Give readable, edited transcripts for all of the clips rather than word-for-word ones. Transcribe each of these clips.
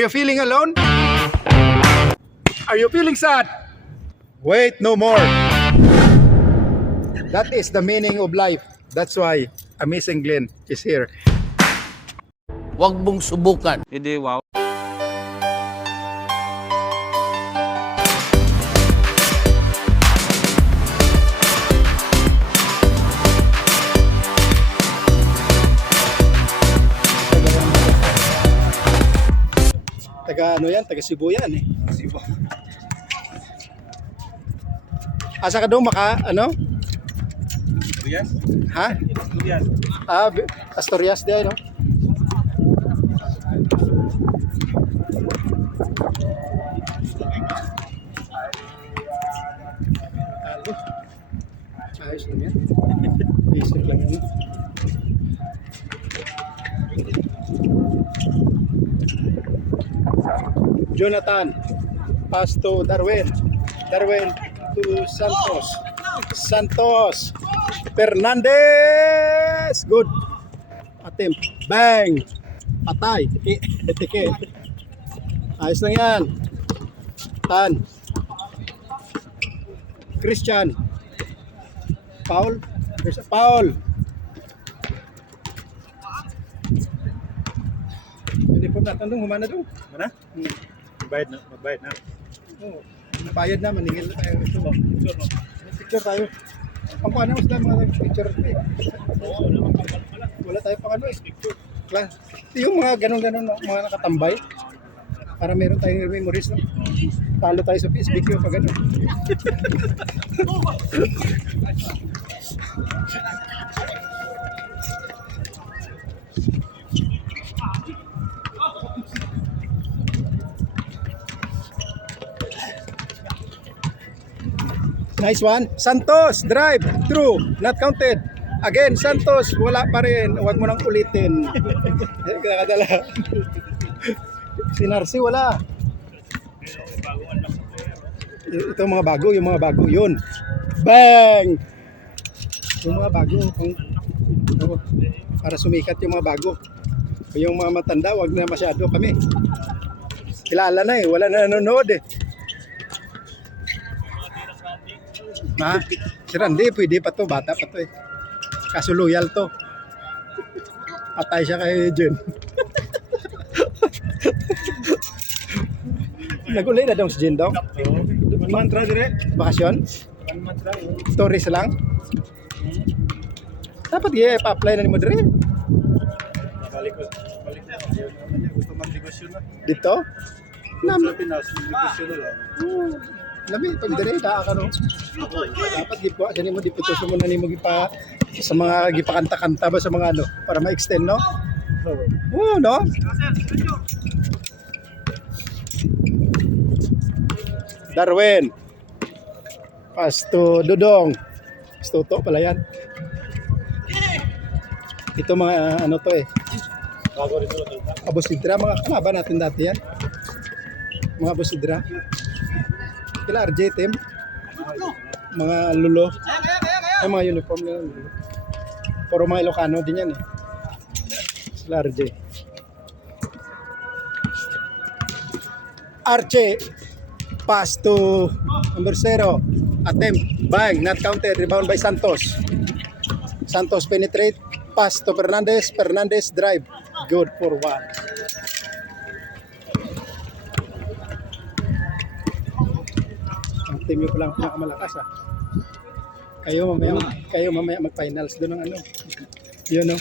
Are you feeling alone? Are you feeling sad? Wait no more. That is the meaning of life. That's why Amazing Glenn is here. Huwag mong subukan. Hindi, wow. Taga ano yan? Taga Cebu yan eh. Cebu. Asa ka doon ano? Asturias? Ha? Asturias. Asturias di no? Ayos lang yan. Basic lang yan. Jonathan, pass to Darwin. Darwin to Santos. Santos. Fernandez. Good. Attempt. Bang. Patay. Tiki. Ayos lang yan. Tan. Christian. Paul. Paul. Uniform natin doon. Humana doon. Mana? Magbayad na. Oo. Nabayad na. Maningil na tayo. Ito mo. Picture tayo. Ang paano mas lang mga picture eh. Wala tayo pang ano eh. Yung mga ganon-ganon mga nakatambay. Para meron tayong memories no. Talo tayo sa Facebook yung pag ano. Nice one. Santos, drive, through, not counted. Again, Santos, wala pa rin. Huwag mo nang ulitin. Nakadala. Si Narcy, wala. Ito mga bago, yung mga bago. Yun. Bang! Yung mga bago. Para sumikat yung mga bago. Yung mga matanda, wag na masyado kami. Kilala na eh. Wala na nanonood eh. Ha? Si Randy, pwede pa to, bata pa to eh. Kaso loyal to. Patay siya kay Jen. Nagulay na daw si Jen daw. Mantra dire. Bakasyon? Mantra. Stories lang. Dapat i-apply na ni mo dire. Balik na. Gusto mag-negosyo na. Dito? Sa Pinas, mag-negosyo na lang. Lami, pag dire, ka no? Dapat gipo, kasi mo diputuso mo na ni mo gipa sa mga gipakanta-kanta ba sa mga ano, para ma-extend, no? Oo, no? Darwin. Pass to Dudong. Stuto pala yan. Ito mga ano to eh. Bago rin ito. Abusidra, mga kalaban natin dati yan. Mga abusidra. Kila RJ team. Mga lulo. Ay mga uniform nila lulo. Puro mga Ilocano din yan eh. Sila RJ. Arche. Pass to number 0. Attempt. Bang. Not counted. Rebound by Santos. Santos penetrate. Pass to Fernandez. Fernandez drive. Good for 1. Ang team nyo palang pinakamalakas ah. Kayo mamaya mag-finals doon ng ano. Yun no.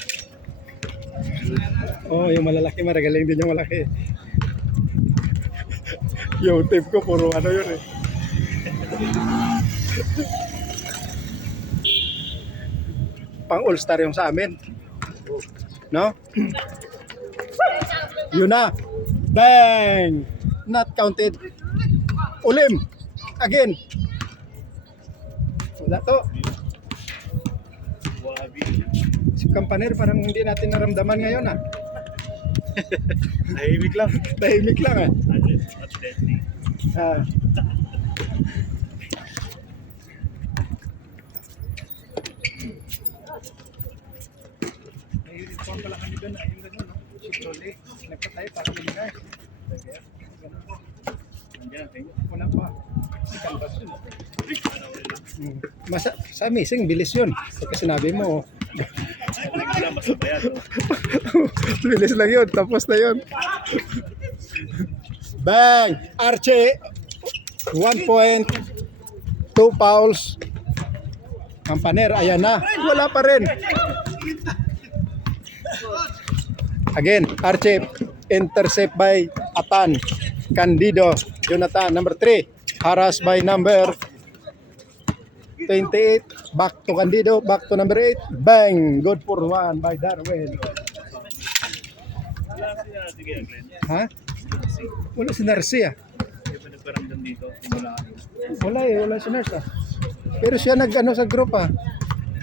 Oh, yung malalaki maragaling din yung malaki. Yung team ko puro ano yun eh. Pang all-star yung sa amin. No? Yun na. Bang! Not counted. Ulim. Again. Wala to. Si Campaner parang hindi natin naramdaman ngayon ah. Tahimik lang. Tahimik lang ah. Ah. May uniform pala kami doon. Ayun gano'n, no? Si Chole. Nagpatay para lumigay. Wala pa. Sa amazing, bilis yun. Pagka sinabi mo, bilis lang yun, tapos na yun. Bang! Archie! 1 point. 2 fouls. Campaner, ayan na. Wala pa rin. Again, Archie. Intercept by Atan. Candido. Jonathan, number 3. Harass by number 28. Back to Candido. Back to number 8. Bang! Good for 1 by Darwin. Ha? Wala si Narcy ah. Wala si Narcy ah. Pero siya nag-ano sa group ah.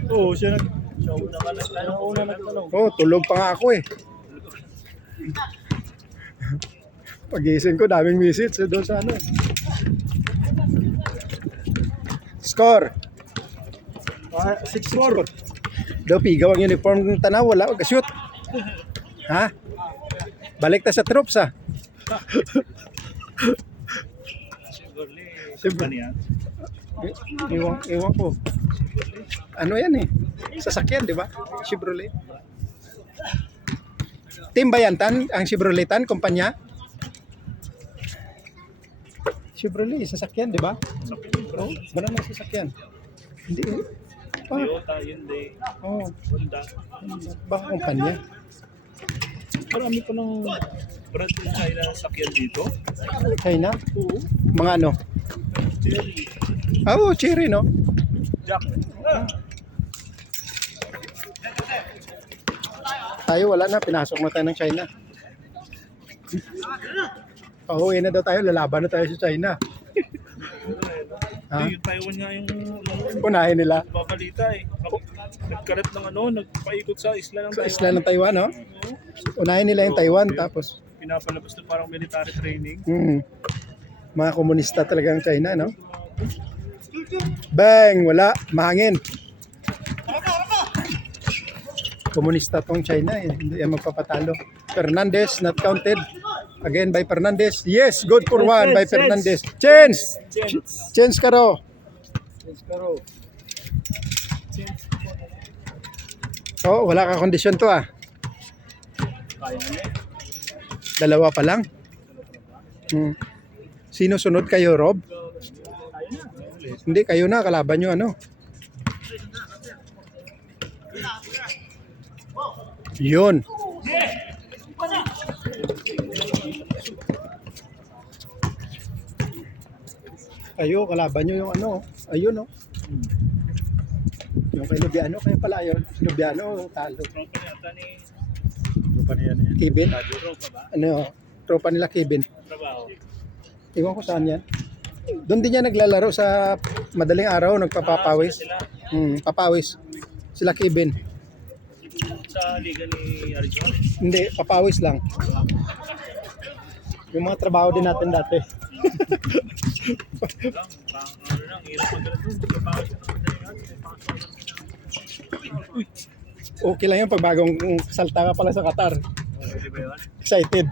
Oo, siya una nagtanong. Oh, tulog pa nga ako eh. Pagising ko, daming message doon sa ano. Score. 6-4. Daw pigaw ang uniform ng Tanaw, wala mag-shoot. Ha? Balik ta sa troops ah. Iwan ko. Ano yan eh? Sasakyan, di ba? Chevrolet. Team ba yan, Tan? Ang Chevroletan, kumpanya? Chevrolet, sasakyan, di ba? Oh, wala na sasakyan. Hindi eh. Toyota, Hyundai, Oh, Honda. baka kumpanya. Marami pa ng brand ng China sakyan dito. China? Oo. Mga ano? Cherry, Oh, cherry, no? Jack. Tayo, wala na. Pinasok na tayo ng China. Pauwi na daw tayo. Lalaban na tayo sa China. Ha? Yung Taiwan nga yung Unahin nila. babalita eh. Nagkalat ng nagpaikot sa isla ng Sa Taiwan. isla ng Taiwan, no? Oo. Unahin nila yung Taiwan. Tapos, Pinapalabas na parang military training. mga komunista talaga ang China, no? Bang! Wala. Mahangin. Komunista tong China, eh. Hindi yan magpapatalo. Fernandez, not counted. Again by Fernandez. Yes, good for 1 by Fernandez. Chance! Chance ka raw. Oh, wala ka kondisyon to ah. Dalawa pa lang. Sino sunod kayo, Rob? Hindi, kayo na. Kalaban nyo ano. Yun. Kayo, kalaban nyo yung ano. Ayun, no? Yung kay Lubiano, kaya pala yun. Lubiano, talo. Tropa yata ni Tropa niya yan. Kevin? Tropa ba? Ano, tropa nila Kevin. Trabaho. Iwan ko saan yan. Doon din yan naglalaro sa madaling araw, nagpapapawis. Sila Papawis. Sila Kevin. sa liga ni Arjun. Hindi, papawis lang. Yung mga trabaho din natin dati. Okay lang yun pag bagong salta ka pala sa Qatar. Di ba yun? Excited.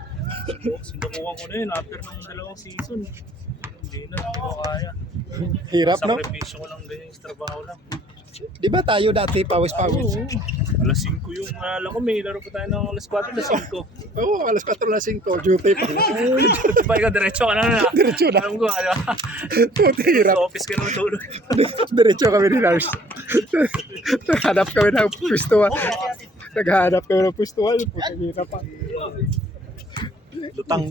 Sinukuha ko na yun after ng 2 season. Hindi na, hindi ko kaya. Hirap, no? Sakripisyo ko lang ganyan sa trabaho lang. Di ba tayo dati pawis-pawis? Oo. Alas 5 yung nalala ko, may laro pa tayo ng alas 4, alas 5. Oo, alas 4 na 5, duty pa. Diba ikaw, diretso ka na na. Diretso na. Alam ko, Puti, hirap. sa office ka na matulog. Diretso kami ni Lars. Naghanap kami ng pwestuhan. Naghanap kami ng pwestuhan. Puti, hirap pa. Lutang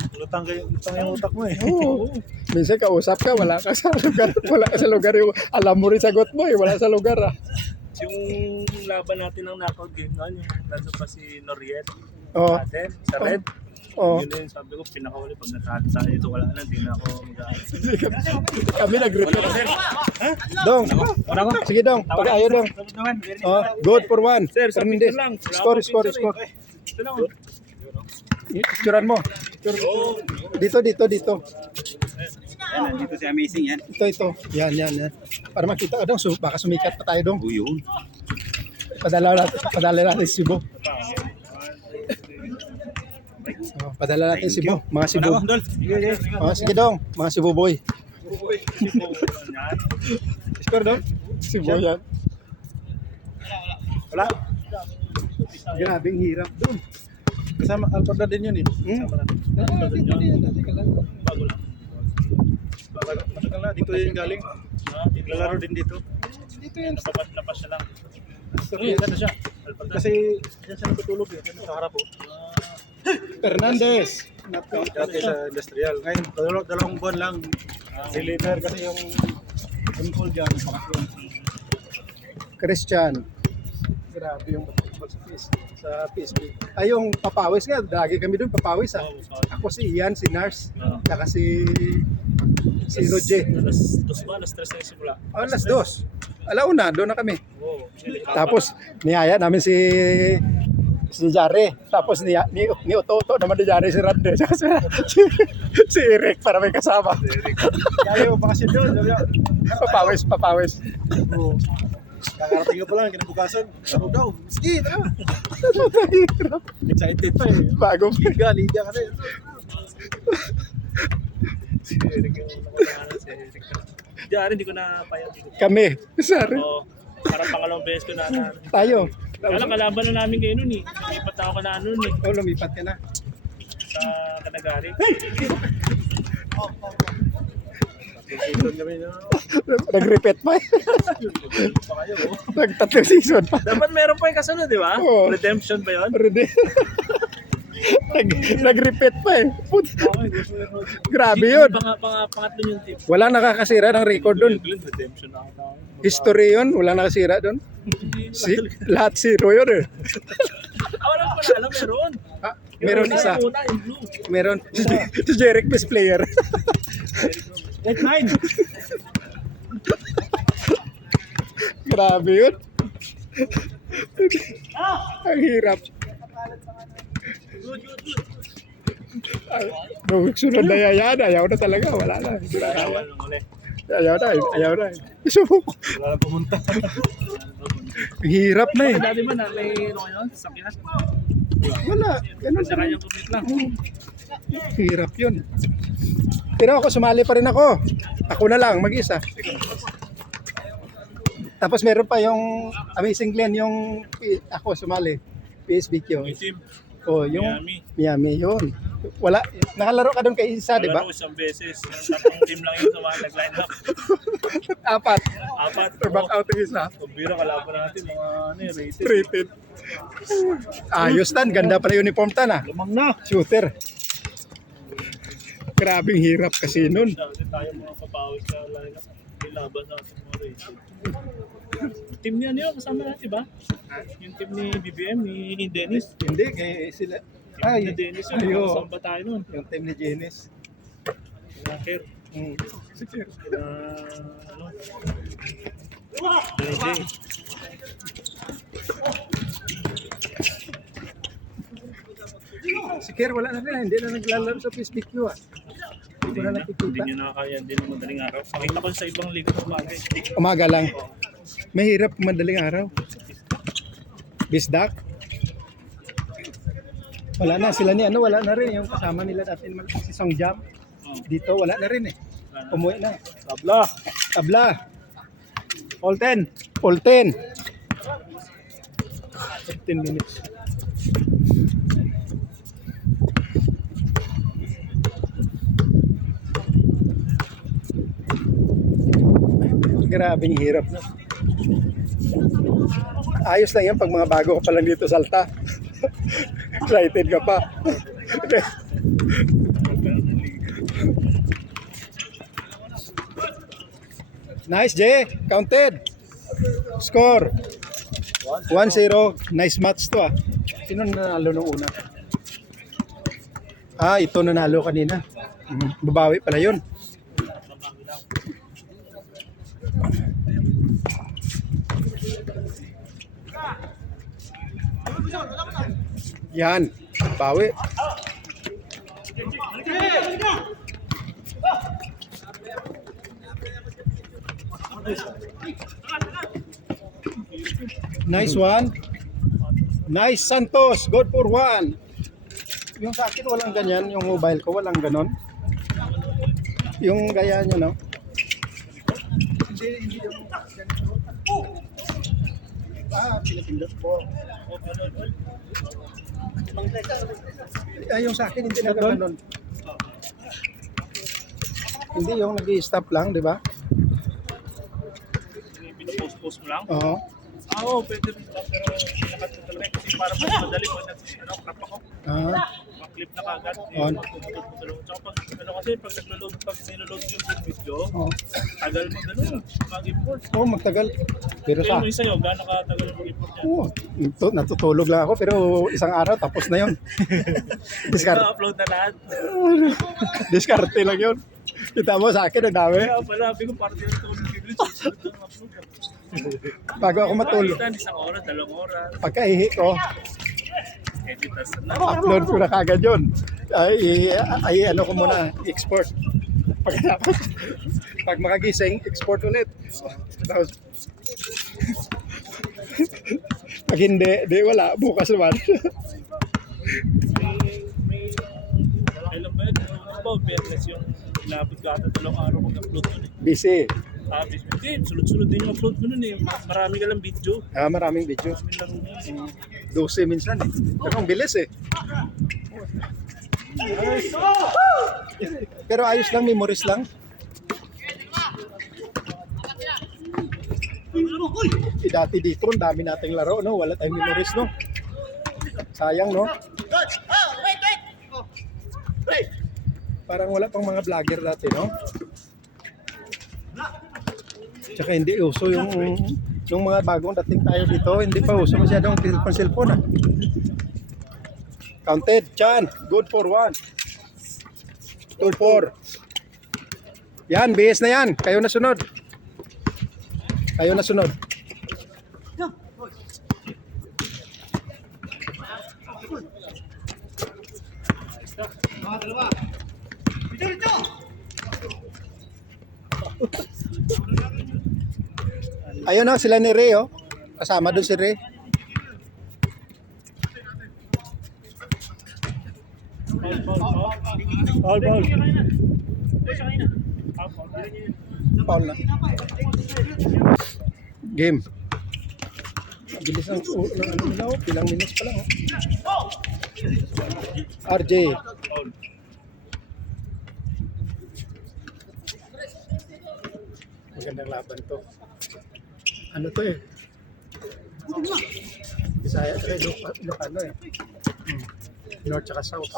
yung utak mo eh. Oo. Minsan kausap ka, wala ka sa lugar. Wala ka sa lugar. Yung, alam mo rin sagot mo eh, wala sa lugar ah. Yung laban natin ng knockout game noon, yung nasa pa si Noriet. Oo. Natin, sa Red. Oo. Yun na yun, sabi ko, pinakawali pag natalo tayo ito, wala na, hindi na ako mag-aaral. Kami nag-repair. Dong, sige Dong, pag-ayo Dong. Oh, good for 1. Sir, sa Fernandez. picture lang. Score. Ito lang. Picturean mo. Dito. Nandito si Amazing yan. Ito. Yan. Para makita ka Dong, baka sumikat pa tayo Dong. O yun. Padala natin si Cebu. Oh. Padala natin si Thank you. Bo, mga Cebu. Wala mo, Dol. Sige, sige. Sige dong, mga Cebu boy. Yan. Score dong? Cebu yan. Wala. Grabe, ang hirap doon. Kasama, Alcorda din yun eh. Bago lang. Matagal na, dito yung galing. Naglalaro din dito. Dito yan. Napas siya lang. Ayun, ganda siya. Alpanta. Kasi yan siya natutulog eh. Yan sa harap oh. Fernandez. Dati sa industrial. Ngayon, dalawang buwan lang. Deliver kasi yung on-call dyan. Christian. Grabe yung basketball sa PSB. Ay, yung papawis nga. Lagi kami doon papawis ah. Ako si Ian, si Nars. Saka si Roger. Alas 2 ba? Alas 3 na yung simula. Alas 2. Alauna, doon na kami. Oo. Tapos niyaya namin si Jare. Tapos ni Ototo naman ni Jare si Rande. Saka si Eric para may kasama. Kaya yung bakasyon doon. Papawis. Oo. Kakarating ka pa lang, kinabukasan. Laro daw. Sige, tara. Excited pa eh. Bago. Liga ka rin. Si Eric yung nakalanan si Eric. Diyan, hindi ko na payag. Kami. Sorry. Oo. Parang pangalawang beses ko na. Tayo. Kala kalaban na namin kayo nun eh. Lipat ako na nun eh. Oh, lumipat ka na. Sa Kanagari. Season kami na. Nag-repeat pa. Pa kayo oh. Nag-tatlong season pa. Dapat meron pa yung kasunod, di ba? Oo. Redemption ba yun? Ready. Nag-repeat pa eh. Grabe yun. Pangatlo yung team. Wala nakakasira ng record doon. Redemption na ako. History yun. Wala nakasira doon. Lahat zero yun eh. Wala ko na alam, meron. Meron isa. Yung una, yung blue. Meron. Si Jeric best player. Like 9. Grabe yun. Ang hirap. Nung sunod na yayan, ayaw na talaga. Wala na. Bawal nung uli. Ayaw na. Isubok. Wala na pumunta. Ang hirap na eh. Dati ba na may ano yun? Sakyan? Wala. Ganun Sa kanyang kumit lang. Hirap yun. Pero ako, sumali pa rin ako. Ako na lang, mag-isa. Tapos meron pa yung Amazing Glen, yung ako sumali. PSBQ. Yung team. Oh, yung Miami. yun. Wala, nakalaro ka doon kay isa, di ba? Wala ko isang beses. Yung tatlong team lang yung sama nag-line up. Apat. Or back Oo. out yung isa. Kumbira kalaban natin mga ano eh, rated. Rated. Ayos tan, ganda pala uniform tan ah. Lumang na. Shooter. Grabing hirap kasi nun. Dati tayo mga papawis sa line up. Laban sa ating mga rated. Team niya niyo, kasama natin ba? Yung team ni BBM, ni Dennis. Hindi, kay sila. Ni Ay, Dennis yun, ayo. kasama ba tayo nun? Yung team ni Janice. Laker. Sige. Ano? JJ. Si Kier wala na rin, hindi na naglalaro sa PSBQ ah. Hindi ko na Hindi nakikita. nyo nakakaya, hindi na madaling araw. Pakita ko sa ibang liga ng bagay. Umaga lang. Mahirap madaling araw. Bisdak. Wala na sila ni ano, wala na rin yung kasama nila dati si Song Jam. Dito wala na rin eh. Umuwi na. Tabla. Tabla. All 10. All 10. 15 minutes. Grabing hirap na. Ayos lang yan pag mga bago ka pa lang dito sa Alta. Excited ka pa. Nice, Jay. Counted. Score. 1-0. Nice match to ah. Sino nanalo nung una? Ah, ito nanalo kanina. Babawi pala yun. Yan. Bawi. Nice one. Nice Santos. Good for one. Yung sa akin walang ganyan, yung mobile ko walang ganon. Yung gaya nyo, no? Hindi yung ganito. Pinipindot po. Yung sa akin hindi na ganon. Hindi yung nag-i-stop lang, di ba? Pinopost-post mo lang? Oo. Oo, pwede rin ba? Pero pinakat ko talaga kasi para mas madali ko crop ako. Mag-clip na kagad. On. Tsaka pag pag niloload yung video, Oo. tagal mo gano'n, mag-import. Oo, magtagal. Pero Pero yung isa nyo, gano'n katagal mag-import yan? Oo, natutulog lang ako pero isang araw tapos na yun. Upload na lahat. Diskarte lang yun. Kita mo sa akin, ang dami. Kaya pala, sabi ko parang tinutulog yung video. Susunod ang upload. Bago ako matulog. Pakita, isang oras, 2 oras. Pagkaihi ko, Edit na. upload ko na kagad yun. Ay ano ko muna, export. Pagkatapos, pag makagising, export ulit. Tapos, pag hindi, di wala, bukas naman. May kailan ba yun? Ano ba, Bernes yung inabot ka ata 2 araw mag-upload nun eh. Busy. Hindi, sunod-sunod din yung upload mo nun eh. Marami ka lang video. Maraming video. Marami lang 12 minsan eh. Pero ang bilis eh. Pero ayos lang, memories lang. Dati dito, ang dami nating laro, no? Wala tayong memories, no? Sayang, no? Parang wala pang mga vlogger dati, no? Tsaka hindi uso yung mga bagong dating tayo dito, hindi pa uso masyadong cellphone ah. Counted, Chan, good for 1. 2-4. Yan, bihis na yan. Kayo na sunod. Kayo na sunod. Ayun na, sila ni Ray, oh. Kasama doon si Ray. Paul. Paul na. Game. Bilis ng ano nila, oh. Pilang minutes pa lang, oh. RJ. Magandang laban to. Ano to eh? Bisaya, Ilocano eh. North tsaka South.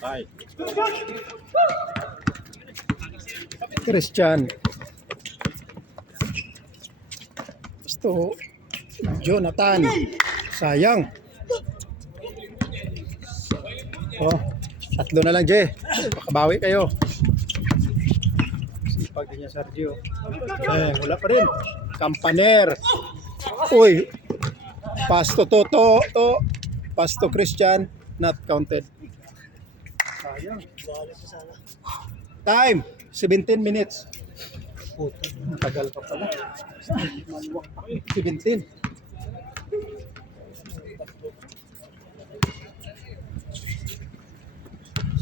Bye. Christian. Gusto Jonathan. Sayang. Oh, 3 na lang, Jay. Makabawi kayo. Sipag din niya, Sergio. Wala pa rin. Campaner. Uy. Pasto to. Pasto Christian. Not counted. Sayang. Time. 17 minutes. Puto. Matagal pa pala. 17.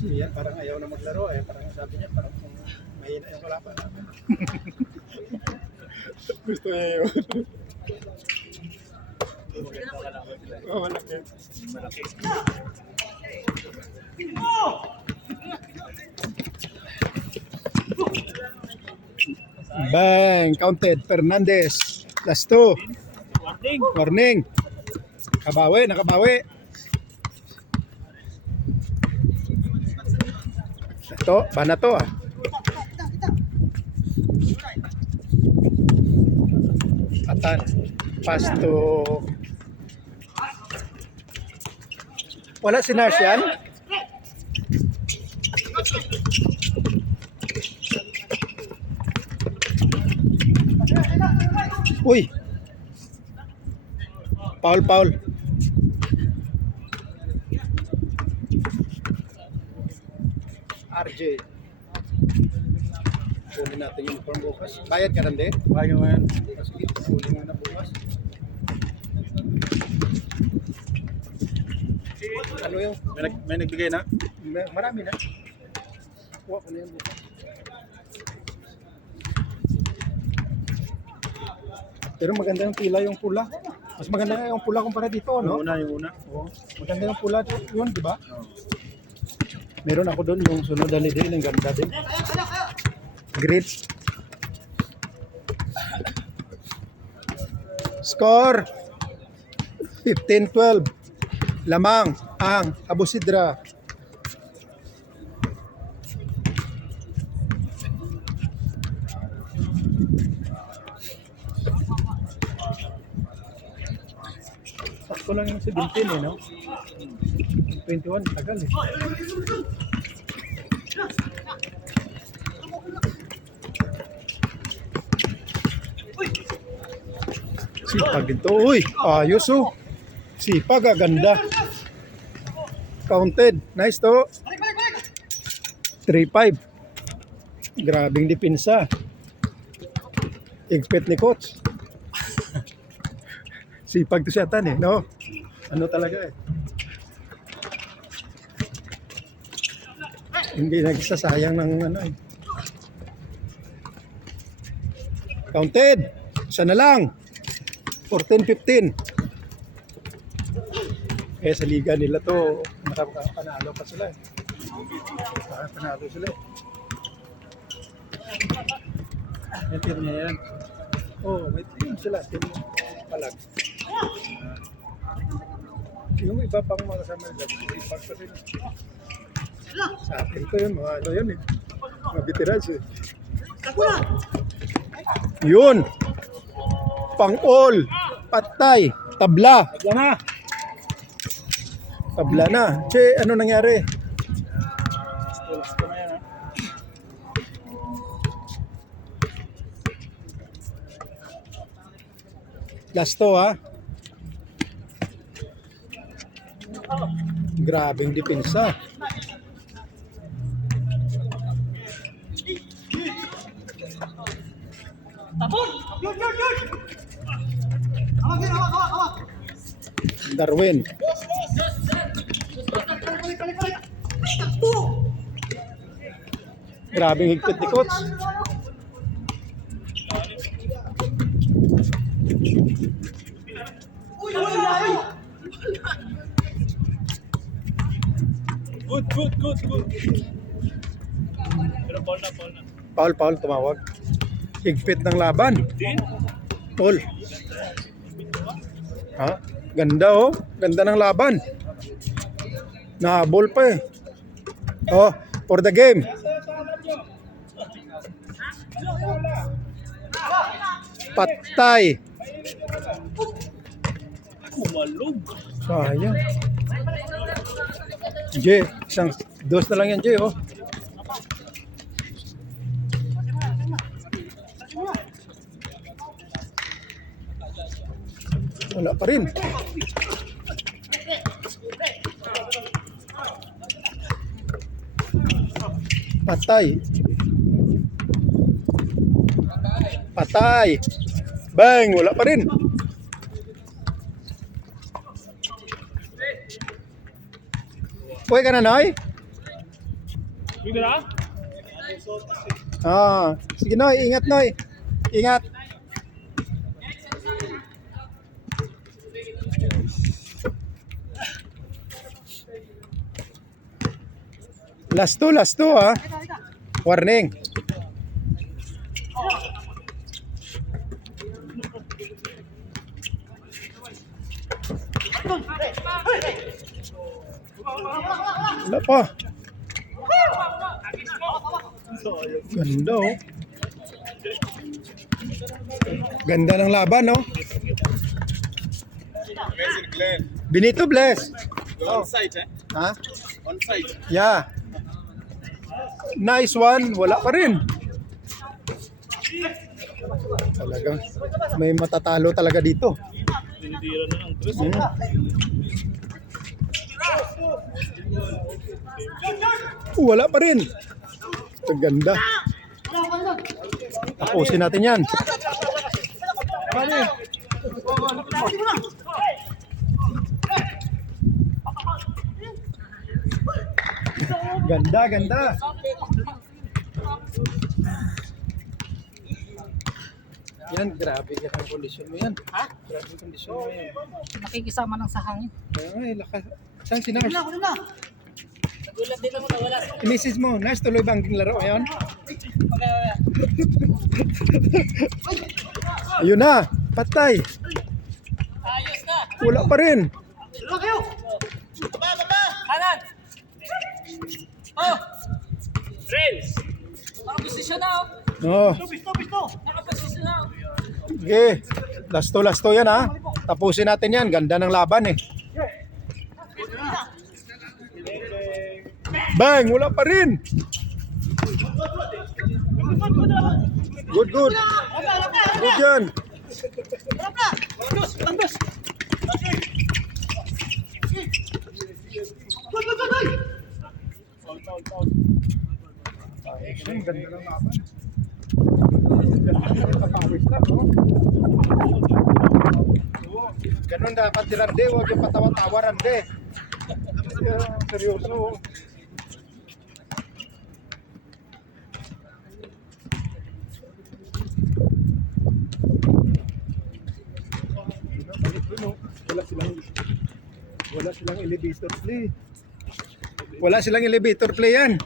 Siya parang ayaw na maglaro eh. Parang sabi niya parang mahina yung kalaban namin. Gusto niya yun. Malaki. Bang! Counted. Fernandez. Last 2. Warning. Nakabawi. Ito, bana to ah. Atan. Pass to... Wala si Narsian? Uy! Paul. RJ. Kunin natin yung form bukas. Bayad ka rin, Bayo yan. Sige, kunin mo na bukas. Ano yung? May nagbigay na? Marami na. Kuha ko na yung bukas. Pero maganda yung pila yung pula. Mas maganda nga yung pula kumpara dito, no? Yung una. Oo. Maganda yung pula yun, di ba? Meron ako doon yung sunod na din, ang ganda din. Great. Score 15-12. Lamang ang Abu Sidra. Sakto lang yung 17 no? 21, tagal eh. Sipag dito. Uy, ayos oh. Sipag, ganda. Counted. Nice to. 3-5. Grabing depensa. Igpit ni coach. Sipag to siya tan eh, no? Ano talaga eh. Hindi nagsasayang ng ano eh. Counted. Isa na lang. 14-15. Eh sa liga nila to, makapanalo pa sila eh. Makapanalo sila eh. Yung team niya yan. Oh, may team sila. Team palag. Yung iba pang mga kasama nila, ipag pa rin. Sa atin ko yun, mga ano yun eh. Mga veterans eh. Yun! Pang-all! Patay! Tabla! Tabla na. Tabla na. Che, ano nangyari? Gusto na yan, ha? Gasto ha? Grabing depensa. Darwin. Grabing higpit ni coach. Good. Pero ball na. Paul tumawag. Higpit ng laban. Din. Paul. Ha? Ganda oh. Ganda ng laban. Nahabol pa eh. Oh, for the game. Patay. Kumalog. Sayang. Jay, isang dos na lang yan, Jay, oh. Wala pa rin. Patay. Patay. Bang, wala pa rin. Uy ka na, Noy? Uy ka na? Sige, Noy. Ingat, Noy. Ingat. Last two, ha? Warning. Wala pa. Ganda, oh. Ganda ng laban, oh. Benito Bless. On site, eh? Ha? On site. Yeah. Nice one. Wala pa rin. Talagang may matatalo talaga dito. Tinitira na ng Chris. Wala pa rin. Ang ganda. Tapusin natin yan. Ganda, ganda. Yan, grabe yan ang kondisyon mo yan. Ha? Grabe ang kondisyon mo yan. Nakikisama ng sa hangin. Ay, lakas. Saan si Nars? Wala na. Nagulat din ako na wala. I-message mo, Nars, tuloy ba ang laro ngayon? Ayun na, patay. Ayos na. Wala pa rin. Dalawa kayo. Baba. Kanan. Oh. Friends! Nakaposisyon na oh. No. Nakaposisyon na oh. Okay. Lasto yan ha. Tapusin natin yan. Ganda ng laban eh. Bang! Wala pa rin. Good, good. Good yan. Ang ganda ng laban. Kapawis na, no? Ganun dapat si Rande, huwag yung patawa-tawa, Rande. Seryoso. Wala silang elevator play. Wala silang elevator play yan.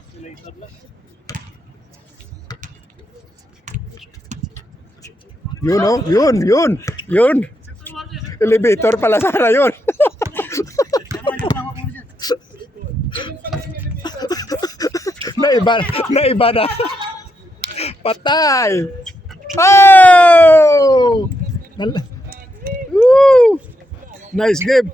Yun oh, yun. Elevator pala sana yun. Naiba na. Patay. Oh! Woo! Nice game.